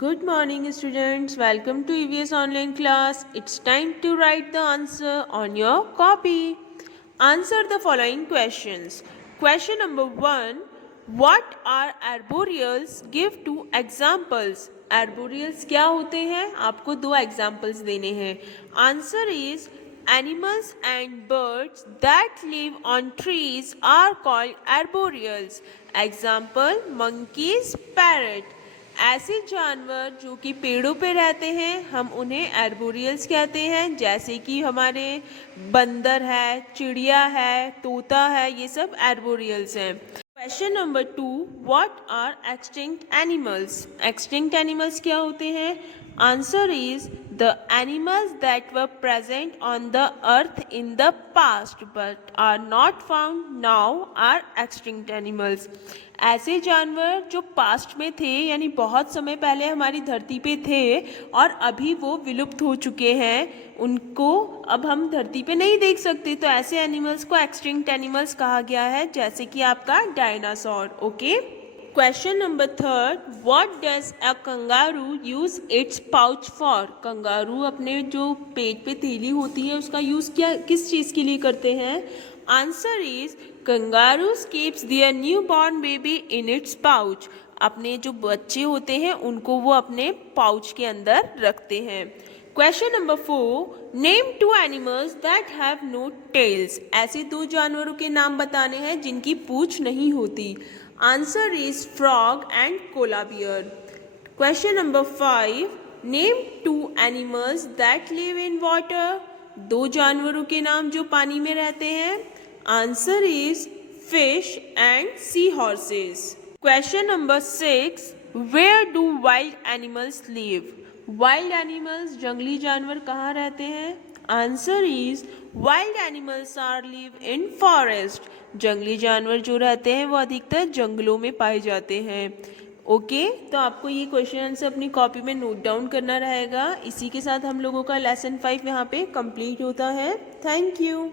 Good morning, students. Welcome to EVS online class. It's time to write the answer on your copy. Answer the following questions. Question number 1. What are arboreals? Give two examples. Arboreals क्या होते हैं? आपको दो examples देने हैं. Answer is animals and birds that live on trees are called arboreals. Example: monkeys, parrot. ऐसे जानवर जो कि पेड़ों पे रहते हैं हम उन्हें एर्बोरियल्स कहते हैं, जैसे कि हमारे बंदर है, चिड़िया है, तोता है, ये सब एर्बोरियल्स हैं. Question number 2. What are extinct animals? Extinct animals क्या होते हैं? Answer is the animals that were present on the earth in the past but are not found now are extinct animals. ऐसे जानवर जो पास्ट में थे यानी बहुत समय पहले हमारी धरती पे थे और अभी वो विलुप्त हो चुके हैं, उनको अब हम धरती पे नहीं देख सकते, तो ऐसे एनिमल्स को एक्सटिंक्ट एनिमल्स कहा गया है, जैसे कि आपका dinosaur. Okay. Question number 3. What does a kangaroo use it's pouch for? Kangaroo अपने जो पेट पे थैली होती है उसका यूज़ किस चीज़ के लिए करते हैं? Answer is kangaroos keeps their new born baby in its pouch. अपने जो बच्चे होते हैं उनको वो अपने पाउच के अंदर रखते हैं. Question number 4. Name two animals that have no tails. ऐसे दो जानवरों के नाम बताने हैं जिनकी पूंछ नहीं होती. Answer is frog and koala bear. Question number 5. Name two animals that live in water. दो जानवरों के नाम जो पानी में रहते हैं. Answer is fish and sea horses. Question number 6. Where do wild animals live? Wild animals जंगली जानवर कहाँ रहते हैं? Answer is wild animals are live in forest. जंगली जानवर जो रहते हैं वो अधिकतर जंगलों में पाए जाते हैं. ओके, तो आपको ये क्वेश्चन आंसर अपनी कॉपी में नोट डाउन करना रहेगा. इसी के साथ हम लोगों का लेसन 5 यहाँ पे कंप्लीट होता है. Thank you.